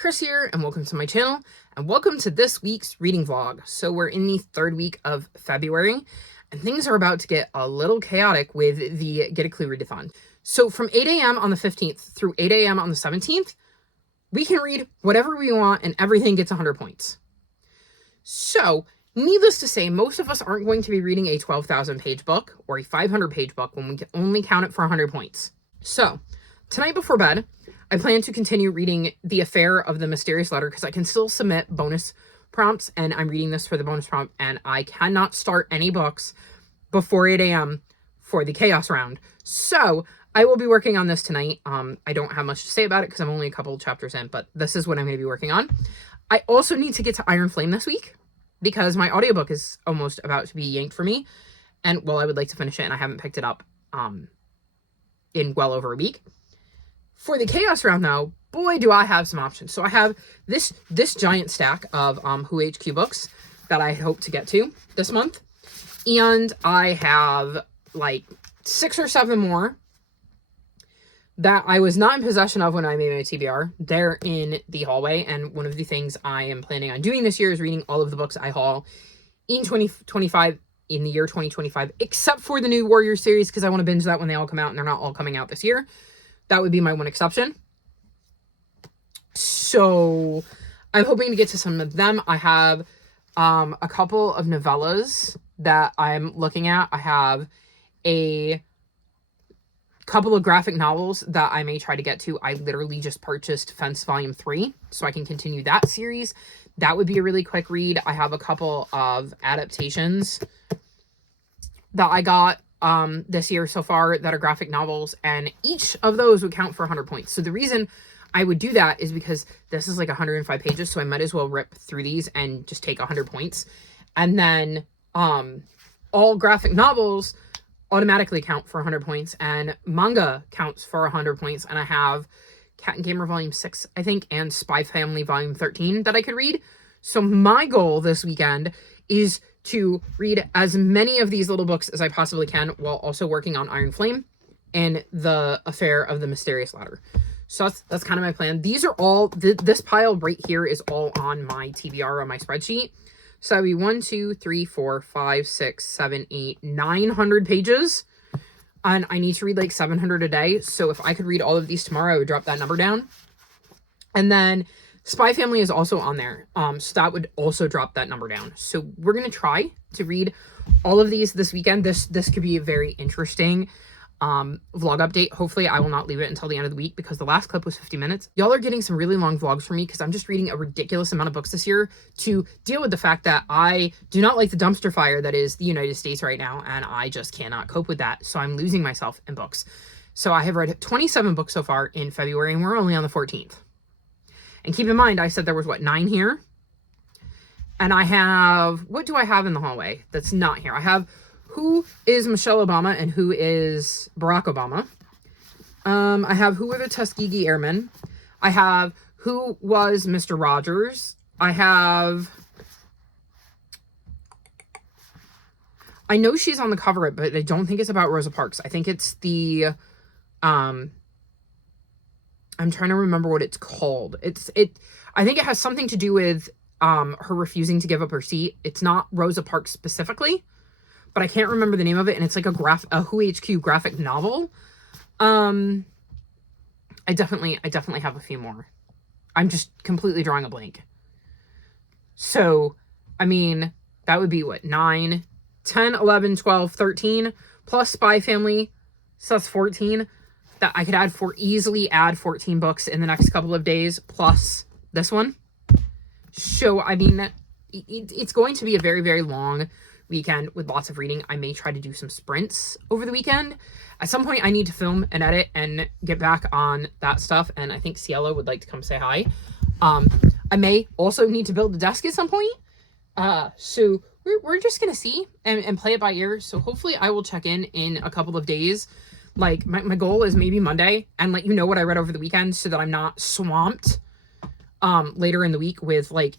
Chris here, and welcome to my channel, and welcome to this week's reading vlog. So we're in the third week of February, and things are about to get a little chaotic with the Get a Clue Readathon. So from 8 a.m. on the 15th through 8 a.m. on the 17th, we can read whatever we want, and everything gets 100 points. So, needless to say, most of us aren't going to be reading a 12,000 page book or a 500 page book when we can only count it for 100 points. So, tonight before bed, I plan to continue reading The Affair of the Mysterious Letter because I can still submit bonus prompts, and I'm reading this for the bonus prompt, and I cannot start any books before 8 a.m. for the chaos round. So I will be working on this tonight. I don't have much to say about it because I'm only a couple of chapters in, but this is what I'm going to be working on. I also need to get to Iron Flame this week because my audiobook is almost about to be yanked for me, and well, I would like to finish it, and I haven't picked it up in well over a week. For the chaos round, though, boy, do I have some options. So I have this giant stack of Who HQ books that I hope to get to this month. And I have like 6 or 7 more that I was not in possession of when I made my TBR. They're in the hallway. And one of the things I am planning on doing this year is reading all of the books I haul in 2025, in the year 2025, except for the new Warrior series, because I want to binge that when they all come out, and they're not all coming out this year. That would be my one exception. So I'm hoping to get to some of them. I have a couple of novellas that I'm looking at. I have a couple of graphic novels that I may try to get to. I literally just purchased Fence Volume 3, so I can continue that series. That would be a really quick read. I have a couple of adaptations that I got this year so far that are graphic novels, and each of those would count for 100 points. So the reason I would do that is because this is like 105 pages, so I might as well rip through these and just take 100 points. And then all graphic novels automatically count for 100 points, and manga counts for 100 points. And I have Cat and Gamer Volume 6, I think, and Spy Family Volume 13 that I could read. So my goal this weekend is to read as many of these little books as I possibly can while also working on Iron Flame and The Affair of the Mysterious Letter. So that's kind of my plan. These are all, this pile right here is all on my TBR on my spreadsheet. So that would be 1, 2, 3, 4, 5, 6, 7, 8, 900 pages. And I need to read like 700 a day. So if I could read all of these tomorrow, I would drop that number down. And then Spy Family is also on there. So that would also drop that number down. So we're going to try to read all of these this weekend. This could be a very interesting vlog update. Hopefully I will not leave it until the end of the week because the last clip was 50 minutes. Y'all are getting some really long vlogs from me because I'm just reading a ridiculous amount of books this year to deal with the fact that I do not like the dumpster fire that is the United States right now, and I just cannot cope with that. So I'm losing myself in books. So I have read 27 books so far in February, and we're only on the 14th. And keep in mind, I said there was, what, 9 here? And I have, what do I have in the hallway that's not here? I have Who is Michelle Obama and Who is Barack Obama. I have Who are the Tuskegee Airmen. I have Who was Mr. Rogers. I know she's on the cover, but I don't think it's about Rosa Parks. I think it's the, I'm trying to remember what it's called. I think it has something to do with her refusing to give up her seat. It's not Rosa Parks specifically, but I can't remember the name of it, and it's like a Who HQ graphic novel. I definitely have a few more. I'm just completely drawing a blank. So, I mean, that would be what, 9, 10, 11, 12, 13, plus Spy Family, so that's 14. That I could easily add 14 books in the next couple of days, plus this one. So, I mean, it's going to be a very, very long weekend with lots of reading. I may try to do some sprints over the weekend. At some point, I need to film and edit and get back on that stuff, and I think Cielo would like to come say hi. I may also need to build a desk at some point. So we're just going to see and play it by ear. So hopefully I will check in a couple of days. Like, my goal is maybe Monday, and let you know what I read over the weekend so that I'm not swamped later in the week with like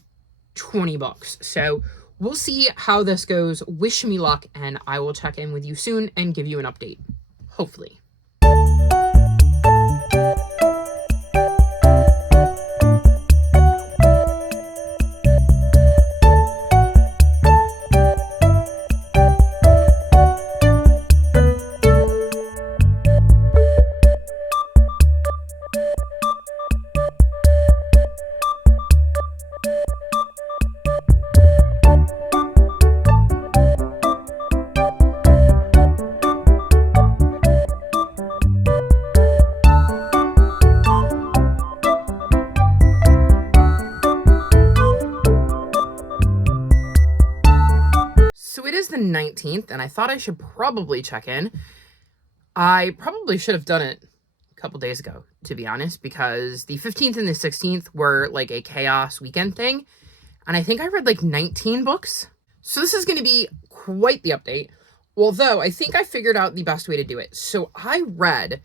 20 books. So we'll see how this goes. Wish me luck, and I will check in with you soon and give you an update. Hopefully. 19th, and I thought I should probably check in. I probably should have done it a couple days ago, to be honest, because the 15th and the 16th were like a chaos weekend thing, and I think I read like 19 books. So this is going to be quite the update, although I think I figured out the best way to do it. So I read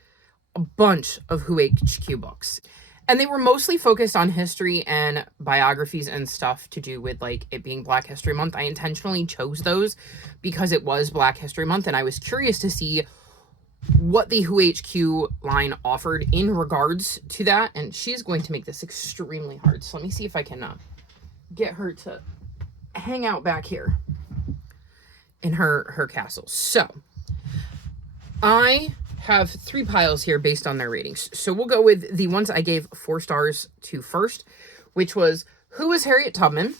a bunch of Who HQ books, and they were mostly focused on history and biographies and stuff to do with like it being Black History Month. I intentionally chose those because it was Black History Month, and I was curious to see what the Who HQ line offered in regards to that. And she's going to make this extremely hard. So let me see if I can get her to hang out back here in her castle. So I have 3 piles here based on their ratings. So we'll go with the ones I gave 4 stars to first, which was Who is Harriet Tubman?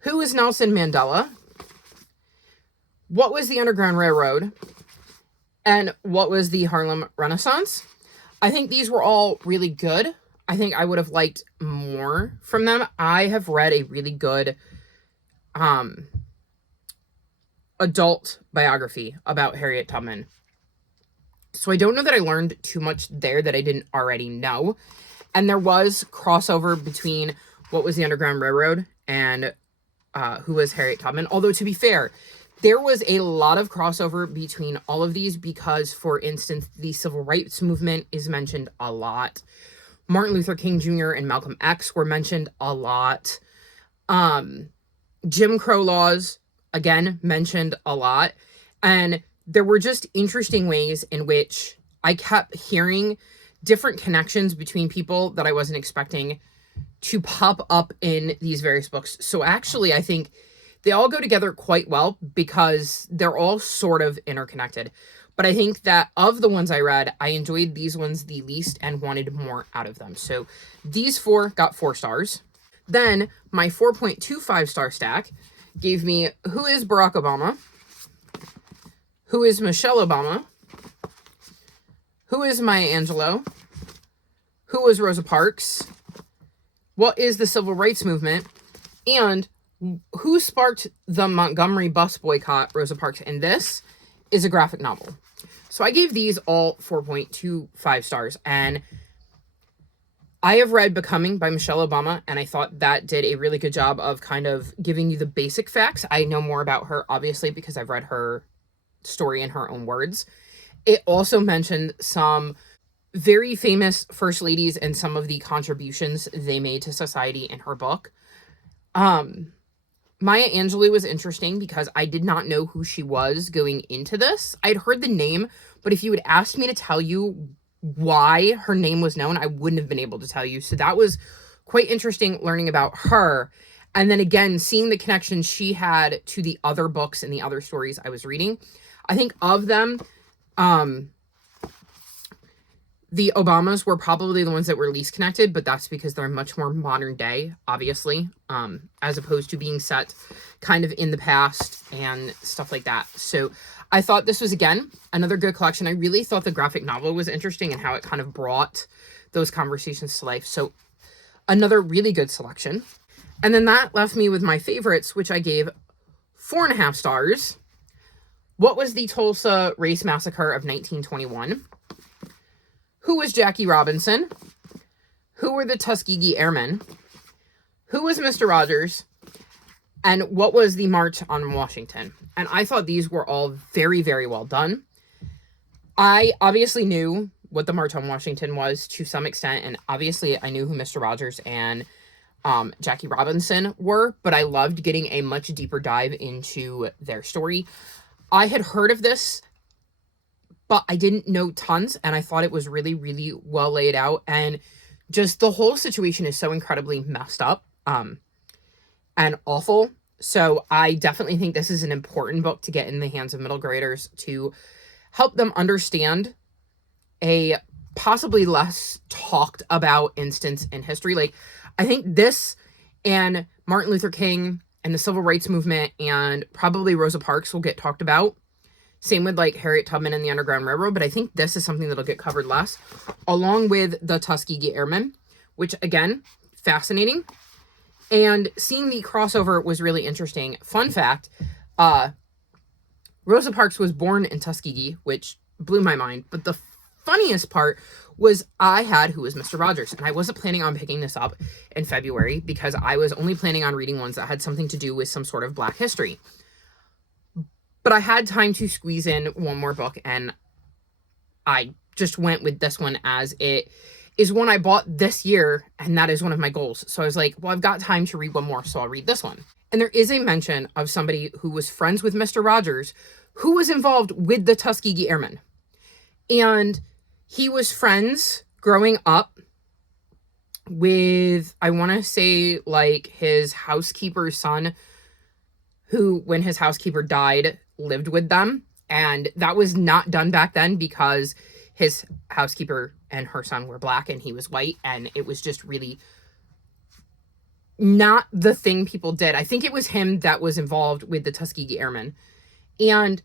Who is Nelson Mandela? What was the Underground Railroad? And what was the Harlem Renaissance? I think these were all really good. I think I would have liked more from them. I have read a really good adult biography about Harriet Tubman. So I don't know that I learned too much there that I didn't already know. And there was crossover between what was the Underground Railroad and who was Harriet Tubman. Although, to be fair, there was a lot of crossover between all of these because, for instance, the Civil Rights Movement is mentioned a lot. Martin Luther King Jr. and Malcolm X were mentioned a lot. Jim Crow laws, again, mentioned a lot. And there were just interesting ways in which I kept hearing different connections between people that I wasn't expecting to pop up in these various books. So actually, I think they all go together quite well because they're all sort of interconnected. But I think that of the ones I read, I enjoyed these ones the least and wanted more out of them. So these 4 got 4 stars. Then my 4.25 star stack gave me Who is Barack Obama? Who is Michelle Obama? Who is Maya Angelou? Who is Rosa Parks? What is the Civil Rights Movement? And who sparked the Montgomery bus boycott, Rosa Parks? And this is a graphic novel. So I gave these all 4.25 stars. And I have read Becoming by Michelle Obama, and I thought that did a really good job of kind of giving you the basic facts. I know more about her, obviously, because I've read her story in her own words. It also mentioned some very famous first ladies and some of the contributions they made to society in her book. Maya Angelou was interesting because I did not know who she was going into this. I'd heard the name, but if you had asked me to tell you why her name was known, I wouldn't have been able to tell you. So that was quite interesting learning about her. And then again, seeing the connection she had to the other books and the other stories I was reading. I think of them, the Obamas were probably the ones that were least connected, but that's because they're much more modern day, obviously, as opposed to being set kind of in the past and stuff like that. So I thought this was, again, another good collection. I really thought the graphic novel was interesting and how it kind of brought those conversations to life. So another really good selection. And then that left me with my favorites, which I gave 4.5 stars. What was the Tulsa Race Massacre of 1921? Who was Jackie Robinson? Who were the Tuskegee Airmen? Who was Mr. Rogers? And what was the March on Washington? And I thought these were all very, very well done. I obviously knew what the March on Washington was to some extent, and obviously I knew who Mr. Rogers and Jackie Robinson were, but I loved getting a much deeper dive into their story. I had heard of this, but I didn't know tons, and I thought it was really, really well laid out, and just the whole situation is so incredibly messed up and awful. So I definitely think this is an important book to get in the hands of middle graders to help them understand a possibly less talked about instance in history. Like, I think this and Martin Luther King and the Civil Rights Movement and probably Rosa Parks will get talked about. Same with like Harriet Tubman and the Underground Railroad, but I think this is something that'll get covered less, along with the Tuskegee Airmen, which again, fascinating. And seeing the crossover was really interesting. Fun fact, Rosa Parks was born in Tuskegee, which blew my mind. But the funniest part was I had Who Was Mr. Rogers, and I wasn't planning on picking this up in February because I was only planning on reading ones that had something to do with some sort of Black history. But I had time to squeeze in one more book, and I just went with this one, as it is one I bought this year, and that is one of my goals. So I was like, well, I've got time to read one more, so I'll read this one. And there is a mention of somebody who was friends with Mr. Rogers, who was involved with the Tuskegee Airmen. And he was friends growing up with, I want to say, like, his housekeeper's son, who, when his housekeeper died, lived with them. And that was not done back then because his housekeeper and her son were Black and he was white. And it was just really not the thing people did. I think it was him that was involved with the Tuskegee Airmen. And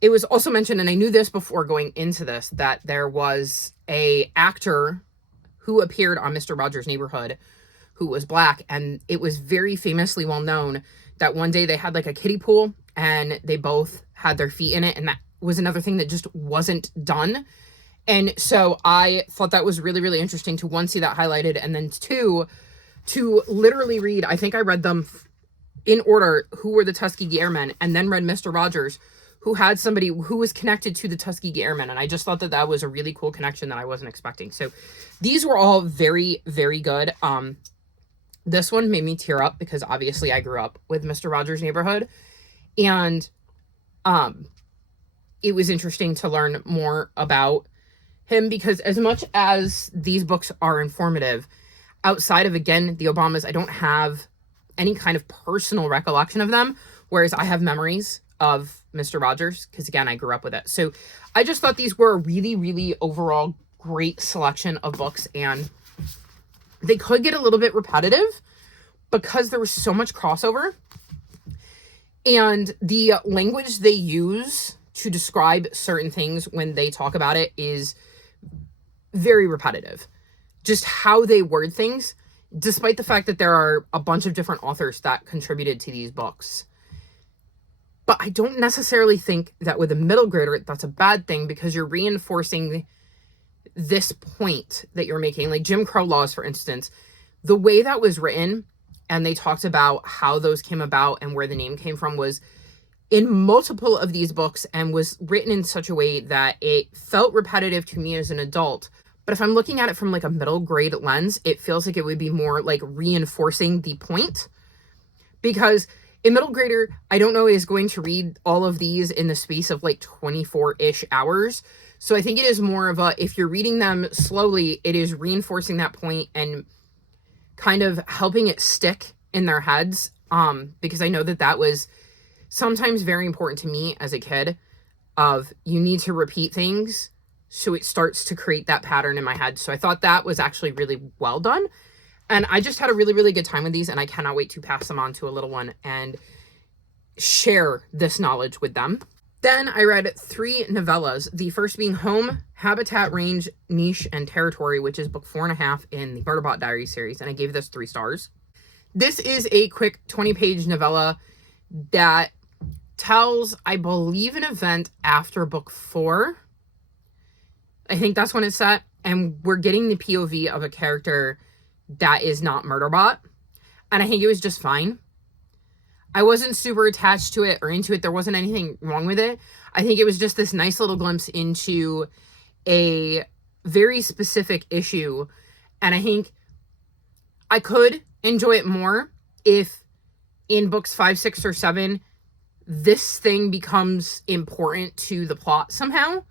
it was also mentioned, and I knew this before going into this, that there was a actor who appeared on Mr. Rogers' Neighborhood who was Black. And it was very famously well known that one day they had like a kiddie pool and they both had their feet in it. And that was another thing that just wasn't done. And so I thought that was really, really interesting to, one, see that highlighted, and then two, to literally read, I think I read them in order, who were the Tuskegee Airmen, and then read Mr. Rogers, who had somebody who was connected to the Tuskegee Airmen. And I just thought that that was a really cool connection that I wasn't expecting. So these were all very, very good. This one made me tear up because obviously I grew up with Mr. Rogers' Neighborhood. And it was interesting to learn more about him, because as much as these books are informative, outside of, again, the Obamas, I don't have any kind of personal recollection of them, whereas I have memories of Mr. Rogers, because, again, I grew up with it. So I just thought these were a really, really overall great selection of books, and they could get a little bit repetitive because there was so much crossover, and the language they use to describe certain things when they talk about it is very repetitive. Just how they word things, despite the fact that there are a bunch of different authors that contributed to these books. But I don't necessarily think that with a middle grader, that's a bad thing, because you're reinforcing this point that you're making. Like Jim Crow laws, for instance, the way that was written, and they talked about how those came about and where the name came from, was in multiple of these books, and was written in such a way that it felt repetitive to me as an adult. But if I'm looking at it from like a middle grade lens, it feels like it would be more like reinforcing the point. Because a middle grader, I don't know, is going to read all of these in the space of like 24-ish hours. So I think it is more of a, if you're reading them slowly, it is reinforcing that point and kind of helping it stick in their heads. Because I know that that was sometimes very important to me as a kid, of you need to repeat things so it starts to create that pattern in my head. So I thought that was actually really well done. And I just had a really, really good time with these, and I cannot wait to pass them on to a little one and share this knowledge with them. Then I read 3 novellas, the first being Home, Habitat, Range, Niche, and Territory, which is book 4.5 in the Murderbot Diaries series, and I gave this 3 stars. This is a quick 20-page novella that tells, I believe, an event after book 4. I think that's when it's set, and we're getting the POV of a character that is not Murderbot, and I think it was just fine. I wasn't super attached to it or into it. There wasn't anything wrong with it. I think it was just this nice little glimpse into a very specific issue, and I think I could enjoy it more if in books 5, 6, or 7 this thing becomes important to the plot somehow.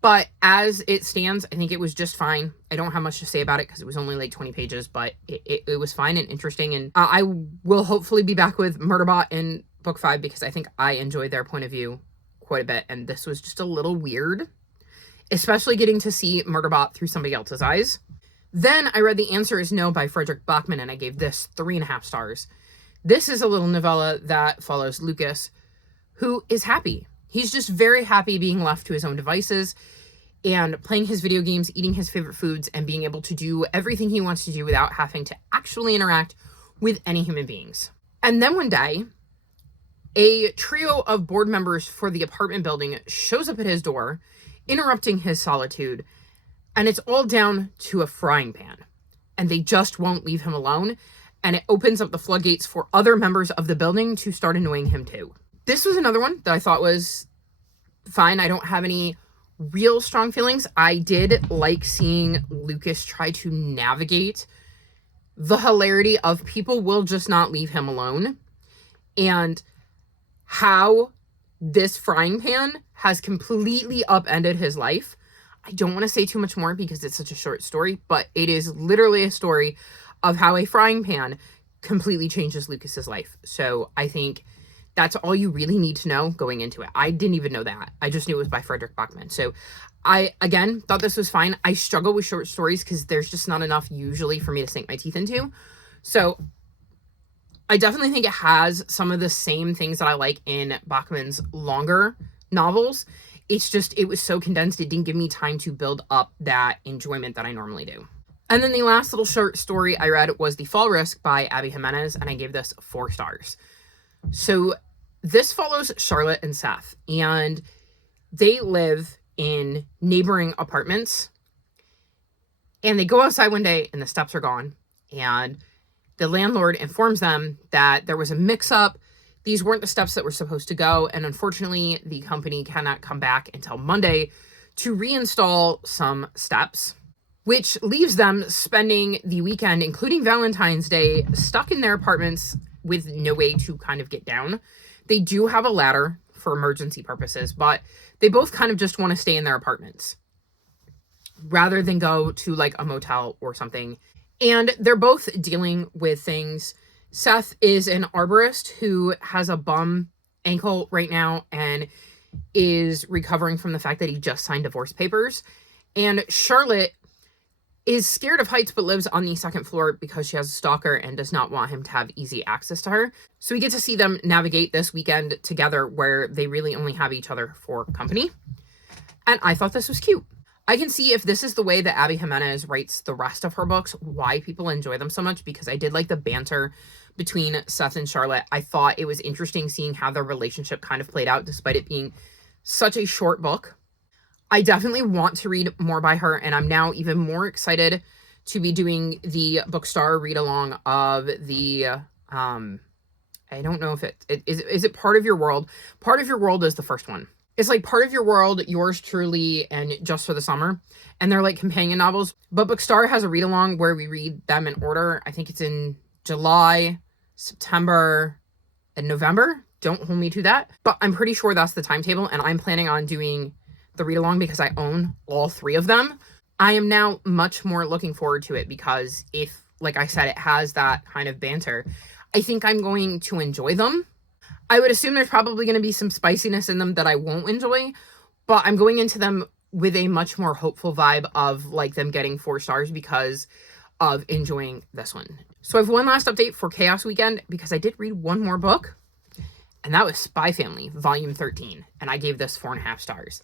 But as it stands, I think it was just fine. I don't have much to say about it because it was only like 20 pages, but it was fine and interesting. And I will hopefully be back with Murderbot in book 5 because I think I enjoyed their point of view quite a bit. And this was just a little weird, especially getting to see Murderbot through somebody else's eyes. Then I read The Answer Is No by Frederick Bachman, and I gave this 3.5 stars. This is a little novella that follows Lucas, who is happy. He's just very happy being left to his own devices and playing his video games, eating his favorite foods, and being able to do everything he wants to do without having to actually interact with any human beings. And then one day, A trio of board members for the apartment building shows up at his door, interrupting his solitude, and it's all down to a frying pan. And they just won't leave him alone, and it opens up the floodgates for other members of the building to start annoying him too. This was another one that I thought was fine. I don't have any real strong feelings. I did like seeing Lucas try to navigate the hilarity of people will just not leave him alone, and how this frying pan has completely upended his life. I don't want to say too much more because it's such a short story, but it is literally a story of how a frying pan completely changes Lucas's life. So I think that's all you really need to know going into it. I didn't even know that. I just knew it was by Frederick Bachman. So I, again, thought this was fine. I struggle with short stories because there's just not enough usually for me to sink my teeth into. So I definitely think it has some of the same things that I like in Bachman's longer novels. It's just, it was so condensed, it didn't give me time to build up that enjoyment that I normally do. And then the last little short story I read was The Fall Risk by Abby Jimenez, and I gave this 4 stars. So this follows Charlotte and Seth, and they live in neighboring apartments, and they go outside one day and the steps are gone, and the landlord informs them that there was a mix-up. These weren't the steps that were supposed to go, and unfortunately the company cannot come back until Monday to reinstall some steps, which leaves them spending the weekend, including Valentine's Day, stuck in their apartments with no way to kind of get down. They do have a ladder for emergency purposes, but they both kind of just want to stay in their apartments rather than go to like a motel or something. And they're both dealing with things. Seth is an arborist who has a bum ankle right now and is recovering from the fact that he just signed divorce papers. And Charlotte is scared of heights but lives on the 2nd floor because she has a stalker and does not want him to have easy access to her. So we get to see them navigate this weekend together where they really only have each other for company. And I thought this was cute. I can see if this is the way that Abby Jimenez writes the rest of her books, why people enjoy them so much, because I did like the banter between Seth and Charlotte. I thought it was interesting seeing how their relationship kind of played out despite it being such a short book. I definitely want to read more by her, and I'm now even more excited to be doing the Bookstar read-along of the, I don't know if is it Part of Your World? Part of Your World is the first one. It's like Part of Your World, Yours Truly, and Just for the Summer, and they're like companion novels, but Bookstar has a read-along where we read them in order. I think it's in July, September, and November. Don't hold me to that, but I'm pretty sure that's the timetable, and I'm planning on doing the read along because I own all 3 of them. I am now much more looking forward to it because if, like I said, it has that kind of banter, I think I'm going to enjoy them. I would assume there's probably going to be some spiciness in them that I won't enjoy, but I'm going into them with a much more hopeful vibe of like them getting 4 stars because of enjoying this one. So I have one last update for Chaos Weekend because I did read one more book, and that was Spy Family, Volume 13, and I gave this 4.5 stars.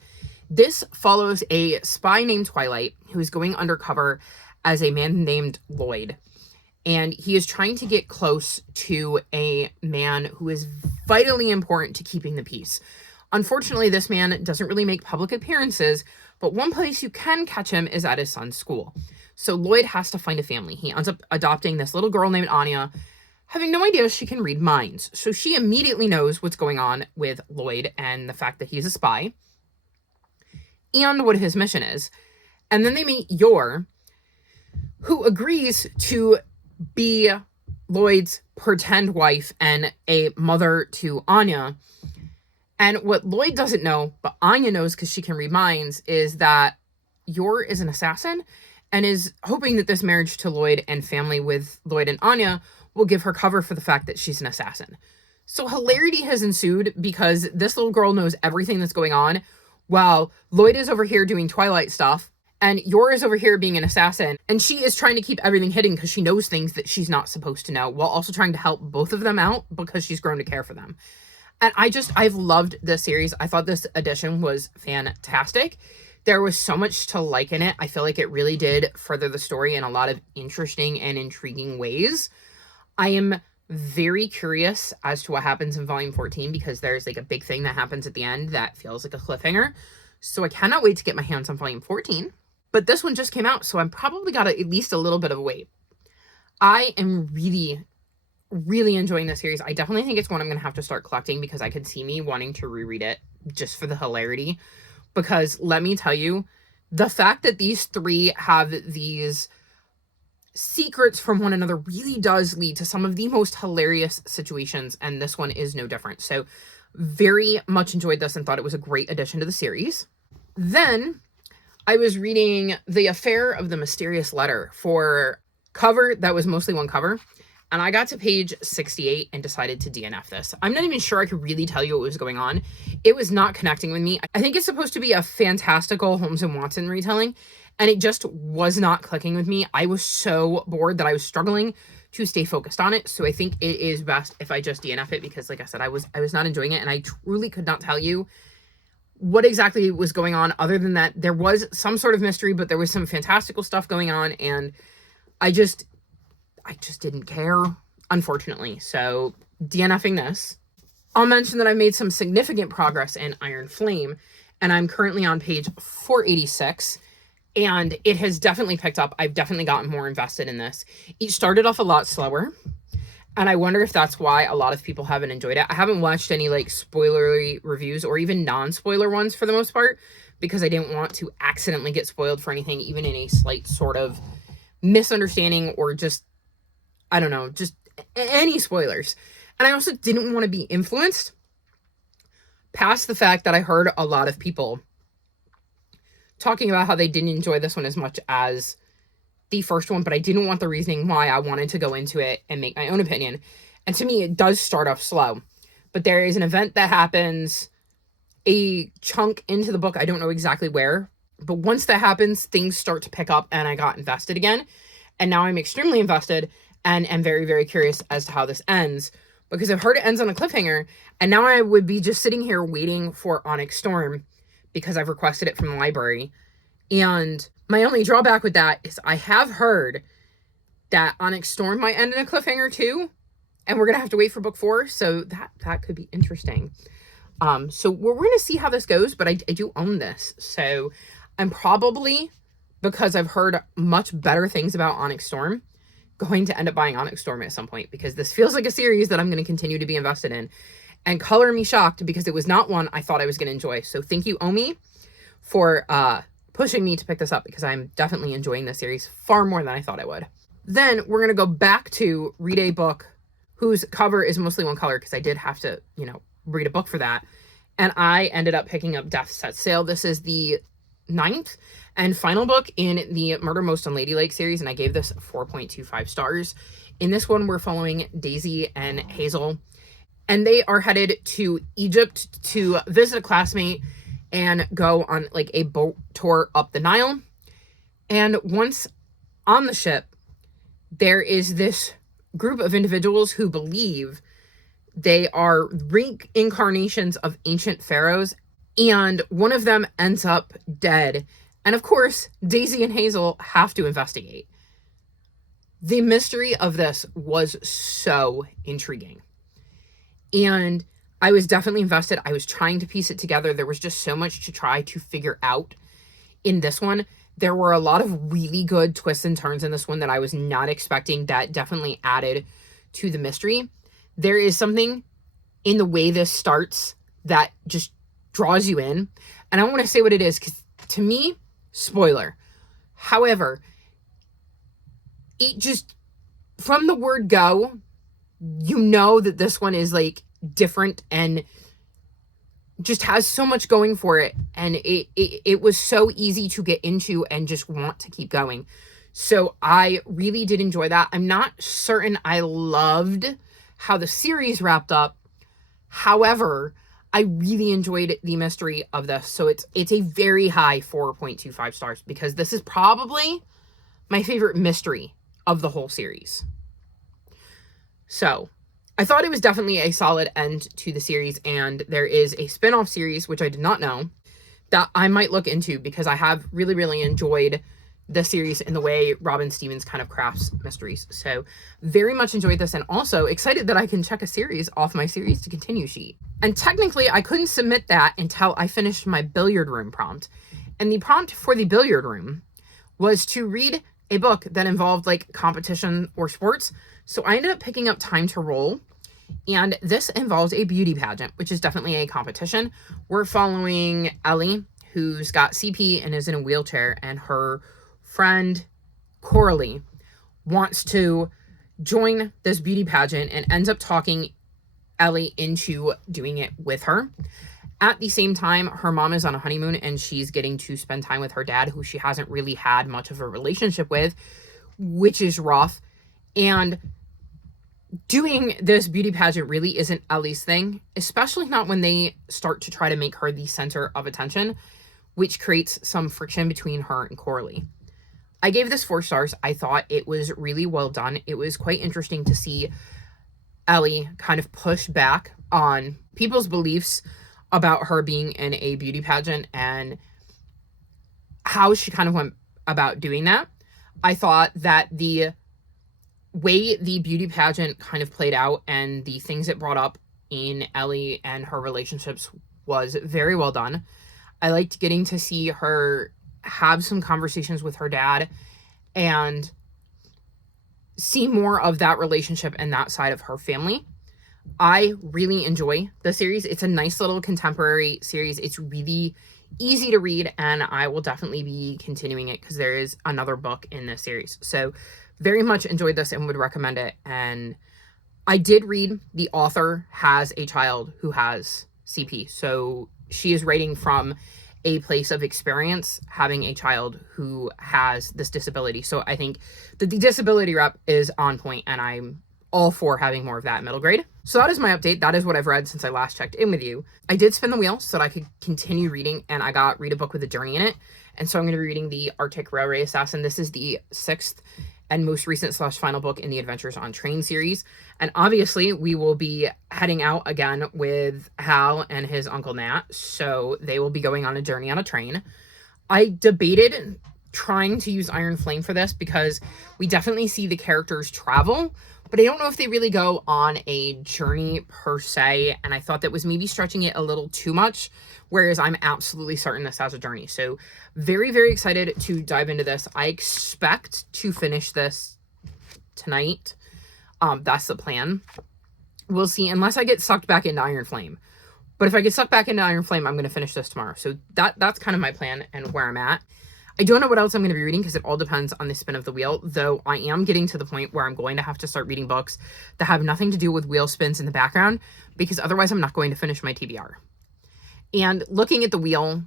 This follows a spy named Twilight who is going undercover as a man named Lloyd. And he is trying to get close to a man who is vitally important to keeping the peace. Unfortunately, this man doesn't really make public appearances, but one place you can catch him is at his son's school. So Lloyd has to find a family. He ends up adopting this little girl named Anya, having no idea she can read minds. So she immediately knows what's going on with Lloyd and the fact that he's a spy and what his mission is. And then they meet Yor, who agrees to be Lloyd's pretend wife and a mother to Anya. And what Lloyd doesn't know, but Anya knows because she can read minds, is that Yor is an assassin and is hoping that this marriage to Lloyd and family with Lloyd and Anya will give her cover for the fact that she's an assassin. So hilarity has ensued because this little girl knows everything that's going on, while Lloyd is over here doing Twilight stuff, and Yor is over here being an assassin, and she is trying to keep everything hidden because she knows things that she's not supposed to know, while also trying to help both of them out because she's grown to care for them. And I've loved this series. I thought this edition was fantastic. There was so much to like in it. I feel like it really did further the story in a lot of interesting and intriguing ways. I am very curious as to what happens in volume 14 because there's like a big thing that happens at the end that feels like a cliffhanger. So I cannot wait to get my hands on volume 14. But this one just came out, so I'm probably got at least a little bit of a wait. I am really, really enjoying this series. I definitely think it's one I'm going to have to start collecting because I could see me wanting to reread it just for the hilarity. Because let me tell you, the fact that these three have these secrets from one another really does lead to some of the most hilarious situations, and this one is no different. So very much enjoyed this and thought it was a great addition to the series. Then I was reading The Affair of the Mysterious Letter for cover that was mostly one cover, and I got to page 68 and decided to DNF this. I'm not even sure I could really tell you what was going on. It was not connecting with me. I think it's supposed to be a fantastical Holmes and Watson retelling, and it just was not clicking with me. I was so bored that I was struggling to stay focused on it. So I think it is best if I just DNF it because, like I said, I was not enjoying it, and I truly could not tell you what exactly was going on other than that there was some sort of mystery, but there was some fantastical stuff going on, and I just didn't care, unfortunately. So DNFing this. I'll mention that I made some significant progress in Iron Flame, and I'm currently on page 486, and it has definitely picked up. I've definitely gotten more invested in this. It started off a lot slower, and I wonder if that's why a lot of people haven't enjoyed it. I haven't watched any like spoilery reviews or even non-spoiler ones for the most part because I didn't want to accidentally get spoiled for anything, even in a slight sort of misunderstanding or just, I don't know, just any spoilers. And I also didn't want to be influenced past the fact that I heard a lot of people talking about how they didn't enjoy this one as much as the first one, but I didn't want the reasoning why. I wanted to go into it and make my own opinion. And to me, it does start off slow, but there is an event that happens a chunk into the book. I don't know exactly where, but once that happens, things start to pick up and I got invested again. And now I'm extremely invested and am very, very curious as to how this ends because I've heard it ends on a cliffhanger. And now I would be just sitting here waiting for Onyx Storm because I've requested it from the library. And my only drawback with that is I have heard that Onyx Storm might end in a cliffhanger too. And we're going to have to wait for book 4. So that could be interesting. So we're going to see how this goes, but I do own this. So I'm probably, because I've heard much better things about Onyx Storm, going to end up buying Onyx Storm at some point because this feels like a series that I'm going to continue to be invested in. And color me shocked because it was not one I thought I was going to enjoy. So thank you, Omi, for pushing me to pick this up because I'm definitely enjoying this series far more than I thought I would. Then we're going to go back to read a book whose cover is mostly one color because I did have to, read a book for that. And I ended up picking up Death Set Sail. This is the 9th and final book in the Murder Most Unladylike series, and I gave this 4.25 stars. In this one, we're following Daisy and Hazel, and they are headed to Egypt to visit a classmate and go on like a boat tour up the Nile. And once on the ship, there is this group of individuals who believe they are reincarnations of ancient pharaohs, and one of them ends up dead. And of course, Daisy and Hazel have to investigate. The mystery of this was so intriguing. And I was definitely invested. I was trying to piece it together. There was just so much to try to figure out in this one. There were a lot of really good twists and turns in this one that I was not expecting that definitely added to the mystery. There is something in the way this starts that just draws you in. And I don't want to say what it is because to me, spoiler. However, it just, from the word go, you know that this one is like different and just has so much going for it. And it was so easy to get into and just want to keep going. So I really did enjoy that. I'm not certain I loved how the series wrapped up. However, I really enjoyed the mystery of this. So it's a very high 4.25 stars because this is probably my favorite mystery of the whole series. So I thought it was definitely a solid end to the series, and there is a spin-off series, which I did not know, that I might look into because I have really, really enjoyed the series in the way Robin Stevens kind of crafts mysteries. So very much enjoyed this, and also excited that I can check a series off my series to continue sheet. And technically I couldn't submit that until I finished my billiard room prompt. And the prompt for the billiard room was to read a book that involved like competition or sports. So I ended up picking up Time to Roll. And this involves a beauty pageant, which is definitely a competition. We're following Ellie, who's got CP and is in a wheelchair, and her friend Coralie wants to join this beauty pageant and ends up talking Ellie into doing it with her. At the same time, her mom is on a honeymoon and she's getting to spend time with her dad, who she hasn't really had much of a relationship with, which is rough. And doing this beauty pageant really isn't Ellie's thing, especially not when they start to try to make her the center of attention, which creates some friction between her and Coralie. I gave this 4 stars. I thought it was really well done. It was quite interesting to see Ellie kind of push back on people's beliefs about her being in a beauty pageant and how she kind of went about doing that. I thought that the way the beauty pageant kind of played out and the things it brought up in Ellie and her relationships was very well done. I liked getting to see her have some conversations with her dad and see more of that relationship and that side of her family. I really enjoy the series. It's a nice little contemporary series. It's really easy to read, and I will definitely be continuing it because there is another book in this series. So very much enjoyed this and would recommend it. And I did read the author has a child who has CP. So she is writing from a place of experience having a child who has this disability. So I think that the disability rep is on point, and I'm all for having more of that in middle grade. So that is my update. That is what I've read since I last checked in with you. I did spin the wheel so that I could continue reading, and I got Read a Book with a Journey in it. And so I'm going to be reading the Arctic Railway Assassin. This is the 6th and most recent / final book in the Adventures on Train series. And obviously we will be heading out again with Hal and his Uncle Nat. So they will be going on a journey on a train. I debated trying to use Iron Flame for this because we definitely see the characters travel, but I don't know if they really go on a journey per se. And I thought that was maybe stretching it a little too much, whereas I'm absolutely certain this has a journey. So very, very excited to dive into this. I expect to finish this tonight. That's the plan. We'll see, unless I get sucked back into Iron Flame. But if I get sucked back into Iron Flame, I'm going to finish this tomorrow. So that's kind of my plan and where I'm at. I don't know what else I'm going to be reading because it all depends on the spin of the wheel, though I am getting to the point where I'm going to have to start reading books that have nothing to do with wheel spins in the background, because otherwise I'm not going to finish my TBR. And looking at the wheel,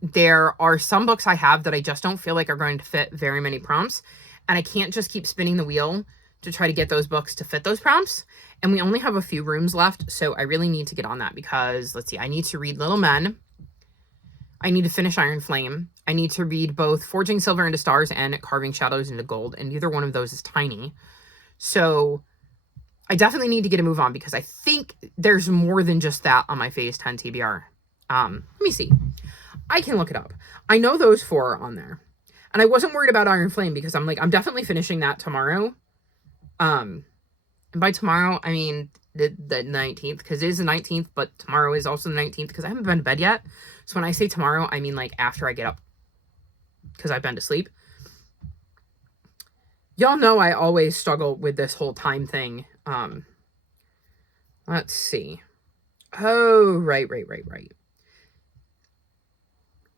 there are some books I have that I just don't feel like are going to fit very many prompts, and I can't just keep spinning the wheel to try to get those books to fit those prompts. And we only have a few rooms left, so I really need to get on that because, let's see, I need to read Little Men. I need to finish Iron Flame. I need to read both Forging Silver into Stars and Carving Shadows into Gold, and neither one of those is tiny. So I definitely need to get a move on because I think there's more than just that on my Phase 10 TBR. Let me see. I can look it up. I know those 4 are on there. And I wasn't worried about Iron Flame because I'm like, I'm definitely finishing that tomorrow. And by tomorrow, I mean the 19th, because it is the 19th, but tomorrow is also the 19th because I haven't been to bed yet. So when I say tomorrow, I mean like after I get up because I've been to sleep. Y'all know I always struggle with this whole time thing. Let's see. Oh, right.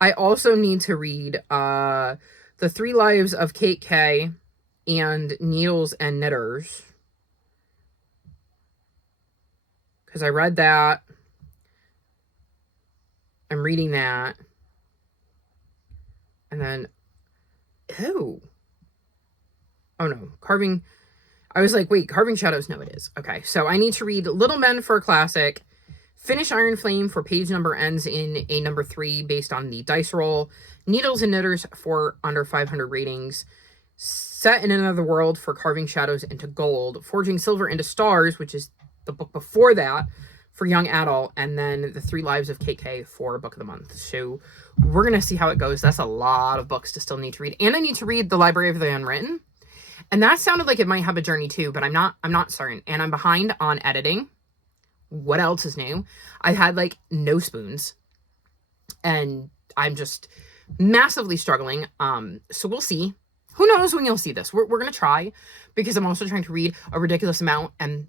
I also need to read The 3 Lives of Kate Kay and Needles and Knitters, because I read that. I'm reading that. And then, oh no, Carving, I was like, wait, Carving Shadows, no it is. Okay, so I need to read Little Men for a classic, finish Iron Flame for page number ends in a number 3 based on the dice roll, Needles and Knitters for under 500 ratings, Set in Another World for Carving Shadows into Gold, Forging Silver into Stars, which is the book before that, for young adult, and then The 3 Lives of KK for book of the month. So we're going to see how it goes. That's a lot of books to still need to read. And I need to read The Library of the Unwritten. And that sounded like it might have a journey too, but I'm not certain. And I'm behind on editing. What else is new? I've had like no spoons. And I'm just massively struggling. So we'll see. Who knows when you'll see this? We're going to try, because I'm also trying to read a ridiculous amount, and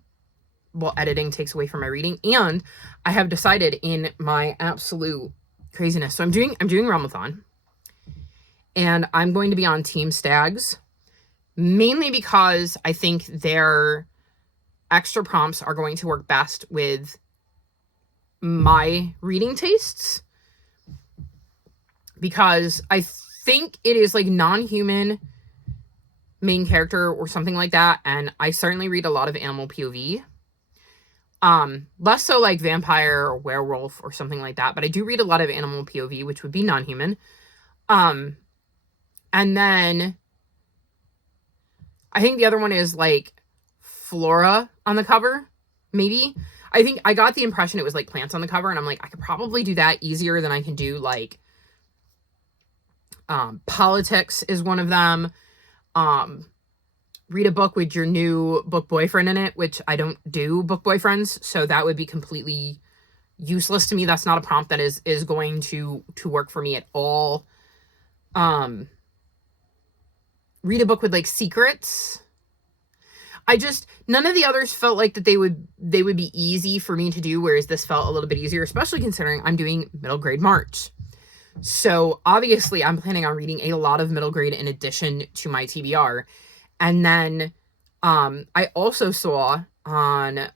well, editing takes away from my reading. And I have decided in my absolute craziness. So I'm doing Readathon, and I'm going to be on Team Stags, mainly because I think their extra prompts are going to work best with my reading tastes, because I think it is like non-human main character or something like that, and I certainly read a lot of animal POV. Less so like vampire or werewolf or something like that, but I do read a lot of animal POV, which would be non-human. And then I think the other one is like flora on the cover, maybe. I think I got the impression it was like plants on the cover, and I'm like, I could probably do that easier than I can do like politics is one of them. Read a book with your new book boyfriend in it, which I don't do book boyfriends, so that would be completely useless to me. That's not a prompt that is going to work for me at all. Read a book with like secrets. None of the others felt like that they would be easy for me to do, whereas this felt a little bit easier, especially considering I'm doing middle grade March. So obviously I'm planning on reading a lot of middle grade in addition to my TBR. And then I also saw on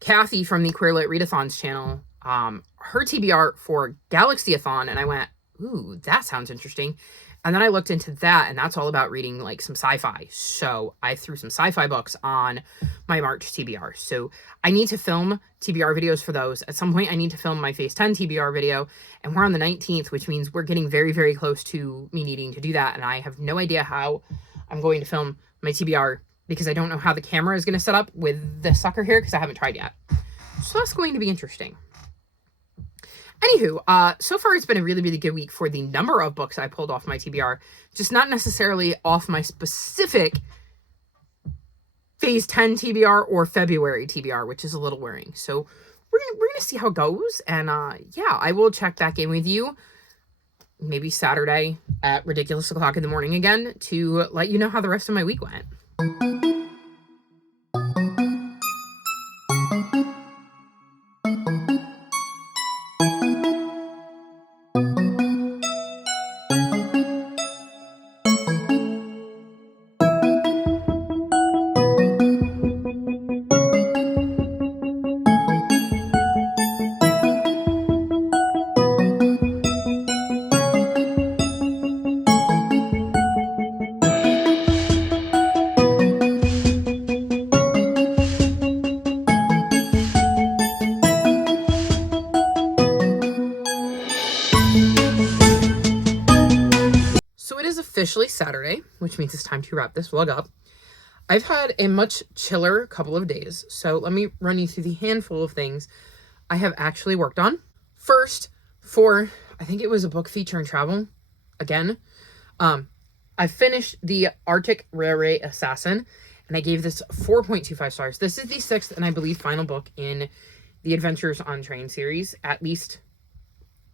Kathy from the Queer Lit Readathon's channel, her TBR for Galaxyathon, and I went, ooh, that sounds interesting. And then I looked into that, and that's all about reading like some sci-fi. So I threw some sci-fi books on my March TBR. So I need to film TBR videos for those. At some point, I need to film my Phase 10 TBR video, and we're on the 19th, which means we're getting very, very close to me needing to do that. And I have no idea how I'm going to film my TBR, because I don't know how the camera is going to set up with the sucker here, because I haven't tried yet. So that's going to be interesting. Anywho, so far it's been a really, really good week for the number of books I pulled off my TBR, just not necessarily off my specific Phase 10 TBR or February TBR, which is a little worrying. So we're gonna see how it goes, and yeah, I will check back in with you maybe Saturday at ridiculous o'clock in the morning again to let you know how the rest of my week went. Officially Saturday, which means it's time to wrap this vlog up. I've had a much chiller couple of days, so let me run you through the handful of things I have actually worked on. First, for I think it was a book feature and travel again, I finished the Arctic Railway Assassin, and I gave this 4.25 stars. This is the 6th and I believe final book in the Adventures on Train series, at least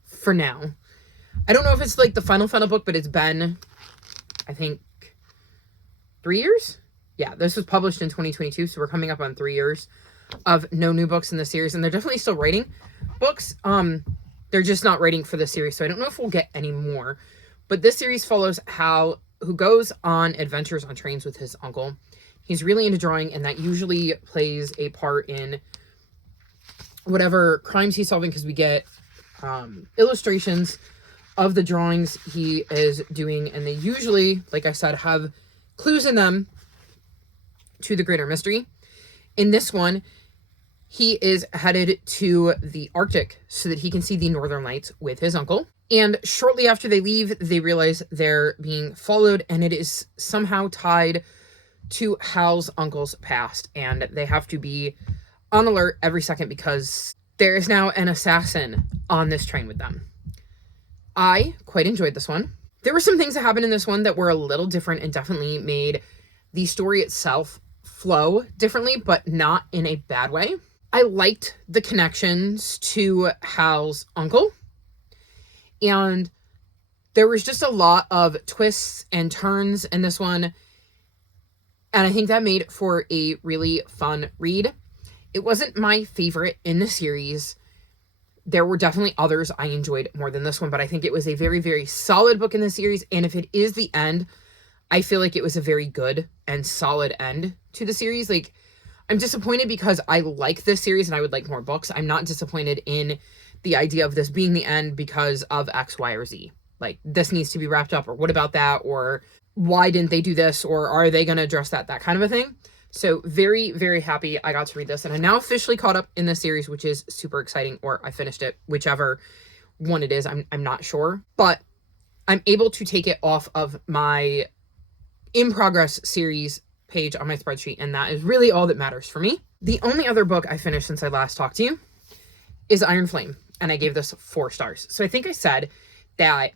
for now. I don't know if it's like the final book, but it's been, I think, 3 years? Yeah, this was published in 2022, so we're coming up on 3 years of no new books in the series, and they're definitely still writing books. They're just not writing for the series, so I don't know if we'll get any more. But this series follows Hal, who goes on adventures on trains with his uncle. He's really into drawing, and that usually plays a part in whatever crimes he's solving, because we get illustrations of the drawings he is doing, and they usually, like I said, have clues in them to the greater mystery. In this one, he is headed to the Arctic so that he can see the Northern Lights with his uncle. And shortly after they leave, they realize they're being followed, and it is somehow tied to Hal's uncle's past, and they have to be on alert every second because there is now an assassin on this train with them. I quite enjoyed this one. There were some things that happened in this one that were a little different and definitely made the story itself flow differently, but not in a bad way. I liked the connections to Hal's uncle, and there was just a lot of twists and turns in this one, and I think that made for a really fun read. It wasn't my favorite in the series. There were definitely others I enjoyed more than this one, but I think it was a very, very solid book in the series, and if it is the end, I feel like it was a very good and solid end to the series. Like, I'm disappointed because I like this series and I would like more books. I'm not disappointed in the idea of this being the end because of X, Y, or Z. Like, this needs to be wrapped up, or what about that, or why didn't they do this, or are they going to address that kind of a thing. So very, very happy I got to read this, and I'm now officially caught up in the series, which is super exciting, or I finished it, whichever one it is, I'm not sure, but I'm able to take it off of my in progress series page on my spreadsheet, and that is really all that matters for me. The only other book I finished since I last talked to you is Iron Flame, and I gave this 4 stars. So I think I said that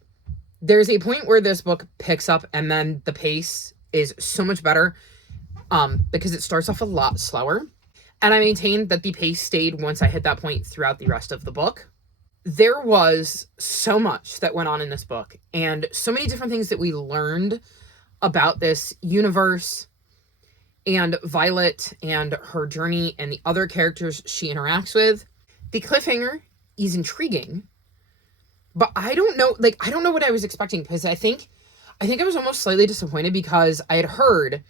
there's a point where this book picks up and then the pace is so much better because it starts off a lot slower. And I maintained that the pace stayed once I hit that point throughout the rest of the book. There was so much that went on in this book and so many different things that we learned about this universe and Violet and her journey and the other characters she interacts with. The cliffhanger is intriguing, but I don't know what I was expecting, because I think I was almost slightly disappointed because I had heard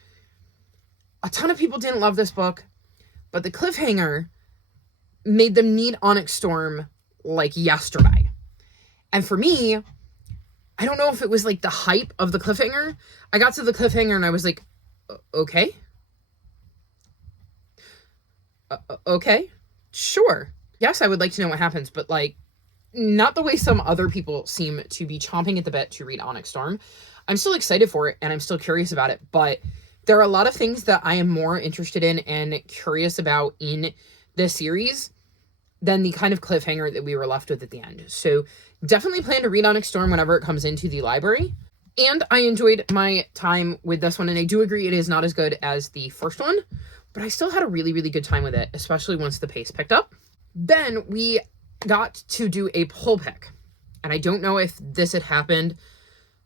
a ton of people didn't love this book, but the cliffhanger made them need Onyx Storm like yesterday. And for me, I don't know if it was like the hype of the cliffhanger. I got to the cliffhanger and I was like, okay. Okay, sure. Yes, I would like to know what happens, but like, not the way some other people seem to be chomping at the bit to read Onyx Storm. I'm still excited for it and I'm still curious about it, but there are a lot of things that I am more interested in and curious about in this series than the kind of cliffhanger that we were left with at the end. So definitely plan to read Onyx Storm whenever it comes into the library. And I enjoyed my time with this one, and I do agree it is not as good as the first one, but I still had a really, really good time with it, especially once the pace picked up. Then we got to do a poll pick, and I don't know if this had happened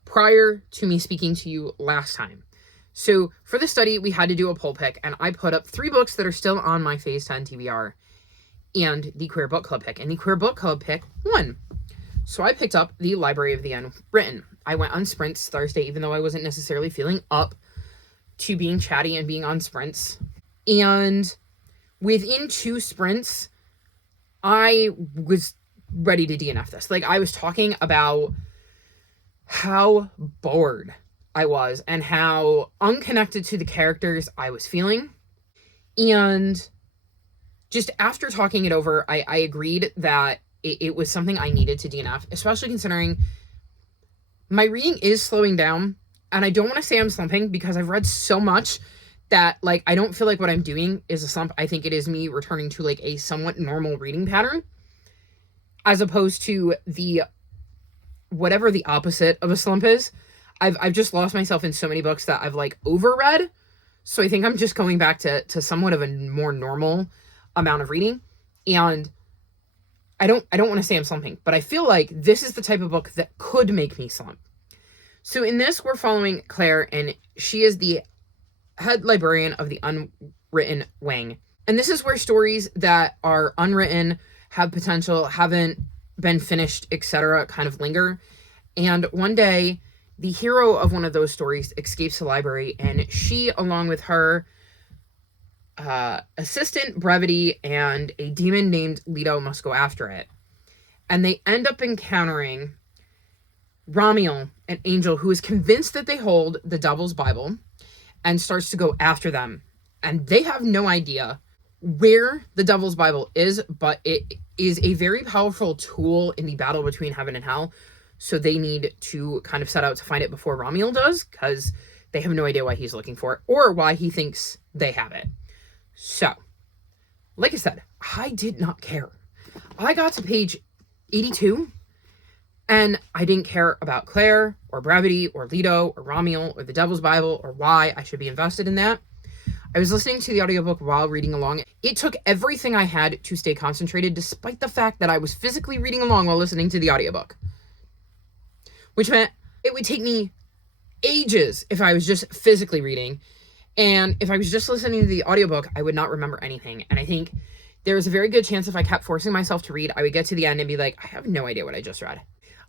prior to me speaking to you last time. So for the study, we had to do a poll pick, and I put up 3 books that are still on my Phase 10 TBR and the Queer Book Club pick, and the Queer Book Club pick won. So I picked up The Library of the Unwritten. I went on sprints Thursday, even though I wasn't necessarily feeling up to being chatty and being on sprints. And within 2 sprints, I was ready to DNF this. Like, I was talking about how bored I was and how unconnected to the characters I was feeling. And just after talking it over, I agreed that it was something I needed to DNF, especially considering my reading is slowing down. And I don't want to say I'm slumping because I've read so much that, like, I don't feel like what I'm doing is a slump. I think it is me returning to, like, a somewhat normal reading pattern, as opposed to the whatever the opposite of a slump is. I've just lost myself in so many books that I've, like, overread. So I think I'm just going back to somewhat of a more normal amount of reading. And I don't want to say I'm slumping, but I feel like this is the type of book that could make me slump. So in this, we're following Claire, and she is the head librarian of the Unwritten Wing. And this is where stories that are unwritten, have potential, haven't been finished, etc. kind of linger. And one day, the hero of one of those stories escapes the library, and she, along with her assistant Brevity and a demon named Leto, must go after it. And they end up encountering Ramiel, an angel who is convinced that they hold the Devil's Bible and starts to go after them. And they have no idea where the Devil's Bible is, but it is a very powerful tool in the battle between heaven and hell. So they need to kind of set out to find it before Ramiel does, because They have no idea why he's looking for it or why he thinks they have it. So, like I said, I did not care. I got to page 82 and I didn't care about Claire or Brevity or Leto or Romuald or the Devil's Bible or why I should be invested in that. I was listening to the audiobook while reading along. It took everything I had to stay concentrated, despite the fact that I was physically reading along while listening to the audiobook. Which meant it would take me ages if I was just physically reading. And if I was just listening to the audiobook, I would not remember anything. And I think there was a very good chance if I kept forcing myself to read, I would get to the end and be like, I have no idea what I just read.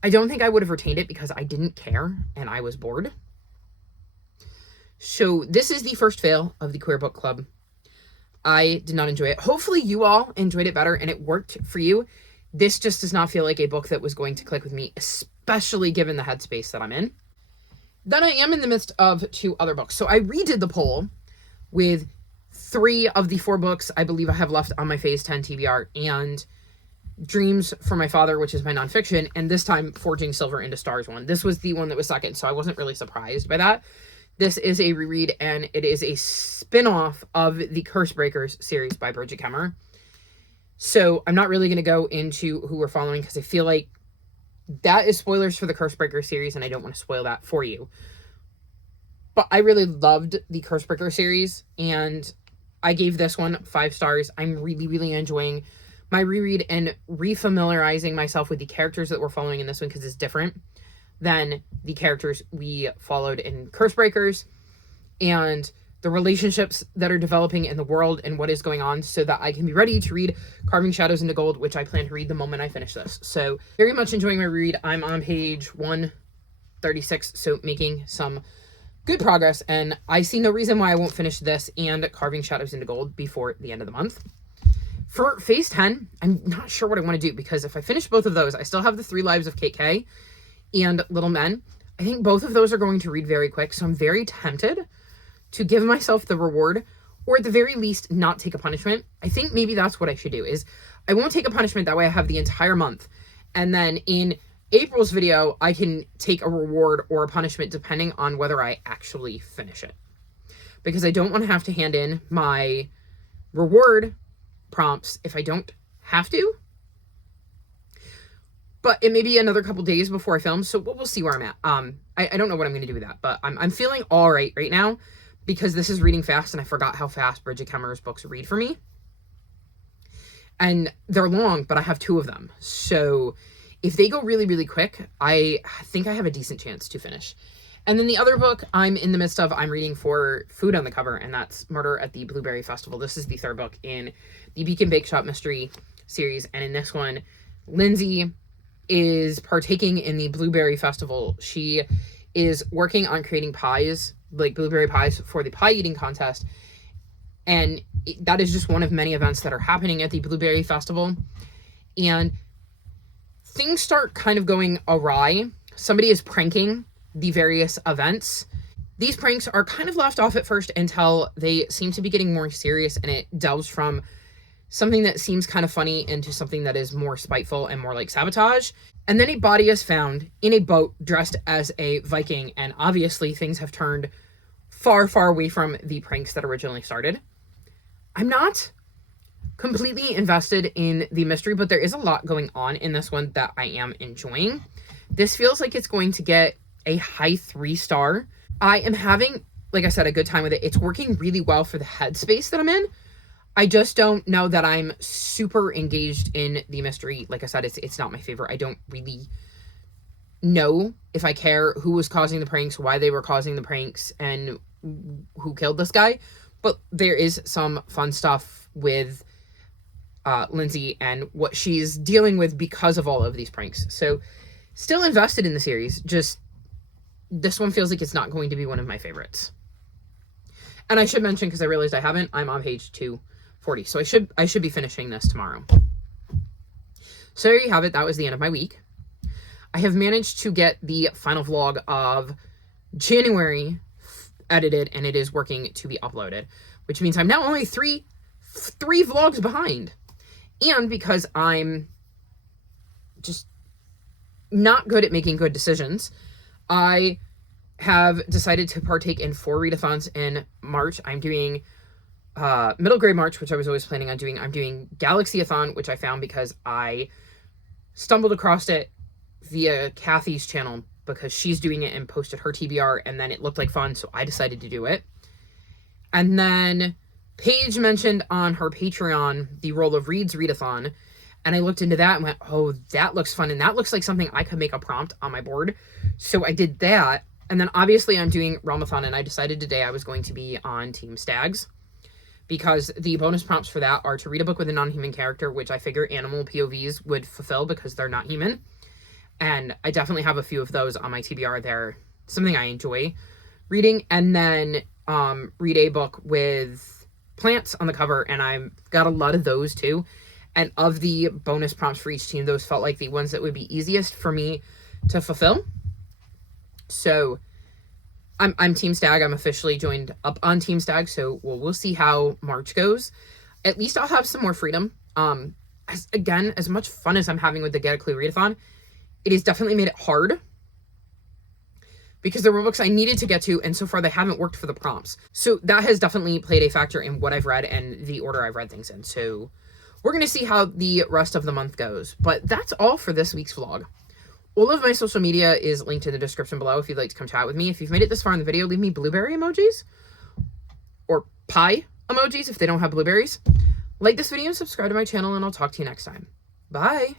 I don't think I would have retained it because I didn't care and I was bored. So this is the first fail of the Queer Book Club. I did not enjoy it. Hopefully you all enjoyed it better and it worked for you. This just does not feel like a book that was going to click with me, especially given the headspace that I'm in. Then I am in the midst of 2 other books. So I redid the poll with 3 of the 4 books I believe I have left on my Phase 10 TBR, and Dreams for My Father, which is my nonfiction, and this time Forging Silver into Stars one. This was the one that was second, so I wasn't really surprised by that. This is a reread, and it is a spin-off of the Cursebreakers series by Bridget Kemmer. So I'm not really going to go into who we're following because I feel like that is spoilers for the Cursebreaker series, and I don't want to spoil that for you. But I really loved the Cursebreaker series, and I gave this one 5 stars. I'm really, really enjoying my reread and refamiliarizing myself with the characters that we're following in this one because it's different than the characters we followed in Cursebreakers, and the relationships that are developing in the world and what is going on, so that I can be ready to read Carving Shadows into Gold, which I plan to read the moment I finish this. So very much enjoying my read. I'm on page 136, so making some good progress, and I see no reason why I won't finish this and Carving Shadows into Gold before the end of the month. For Phase 10, I'm not sure what I want to do, because if I finish both of those, I still have the 3 Lives of Kate K and Little Men. I think both of those are going to read very quick, so I'm very tempted to give myself the reward, or at the very least, not take a punishment. I think maybe that's what I should do, is I won't take a punishment, that way I have the entire month. And then in April's video, I can take a reward or a punishment depending on whether I actually finish it. Because I don't want to have to hand in my reward prompts if I don't have to. But it may be another couple days before I film, so we'll see where I'm at. I don't know what I'm going to do with that, but I'm feeling all right now, because this is reading fast, and I forgot how fast Bridget Kemmer's books read for me. And they're long, but I have 2 of them. So if they go really, really quick, I think I have a decent chance to finish. And then the other book I'm in the midst of, I'm reading for Food on the Cover, and that's Murder at the Blueberry Festival. This is the 3rd book in the Beacon Bake Shop mystery series, and in this one, Lindsay is partaking in the Blueberry Festival. She is working on creating pies, like blueberry pies, for the pie eating contest, and that is just one of many events that are happening at the Blueberry Festival, and things start kind of going awry. Somebody is pranking the various events. These pranks are kind of left off at first until they seem to be getting more serious, and it delves from something that seems kind of funny into something that is more spiteful and more like sabotage. And then a body is found in a boat dressed as a Viking, and obviously things have turned far, far away from the pranks that originally started. I'm not completely invested in the mystery, but there is a lot going on in this one that I am enjoying. This feels like it's going to get a high 3-star. I am having, like I said, a good time with it. It's working really well for the headspace that I'm in. I just don't know that I'm super engaged in the mystery. Like I said, it's not my favorite. I don't really know if I care who was causing the pranks, why they were causing the pranks, and who killed this guy. But there is some fun stuff with Lindsay and what she's dealing with because of all of these pranks. So still invested in the series, just this one feels like it's not going to be one of my favorites. And I should mention, because I realized I haven't, I'm on page 240, so I should be finishing this tomorrow. So there you have it. That was the end of my week. I have managed to get the final vlog of January edited, and it is working to be uploaded, which means I'm now only three vlogs behind. And because I'm just not good at making good decisions, I have decided to partake in 4 readathons in March. I'm doing middle grade March, which I was always planning on doing. I'm doing Galaxy-a-thon, which I found because I stumbled across it via Kathy's channel because she's doing it and posted her TBR, and then it looked like fun, so I decided to do it. And then Paige mentioned on her Patreon the Roll of Reads readathon, and I looked into that and went, oh, that looks fun, and that looks like something I could make a prompt on my board. So I did that, and then obviously I'm doing Realmathon, and I decided today I was going to be on Team Stags, because the bonus prompts for that are to read a book with a non-human character, which I figure animal POVs would fulfill because they're not human. And I definitely have a few of those on my TBR. They're something I enjoy reading. And then read a book with plants on the cover, and I've got a lot of those too. And of the bonus prompts for each team, those felt like the ones that would be easiest for me to fulfill. So I'm Team Stag. I'm officially joined up on Team Stag, so we'll see how March goes. At least I'll have some more freedom. As much fun as I'm having with the Get a Clue Readathon, it has definitely made it hard because there were books I needed to get to, and so far they haven't worked for the prompts. So that has definitely played a factor in what I've read and the order I've read things in. So we're going to see how the rest of the month goes. But that's all for this week's vlog. All of my social media is linked in the description below if you'd like to come chat with me. If you've made it this far in the video, leave me blueberry emojis or pie emojis if they don't have blueberries. Like this video and subscribe to my channel, and I'll talk to you next time. Bye!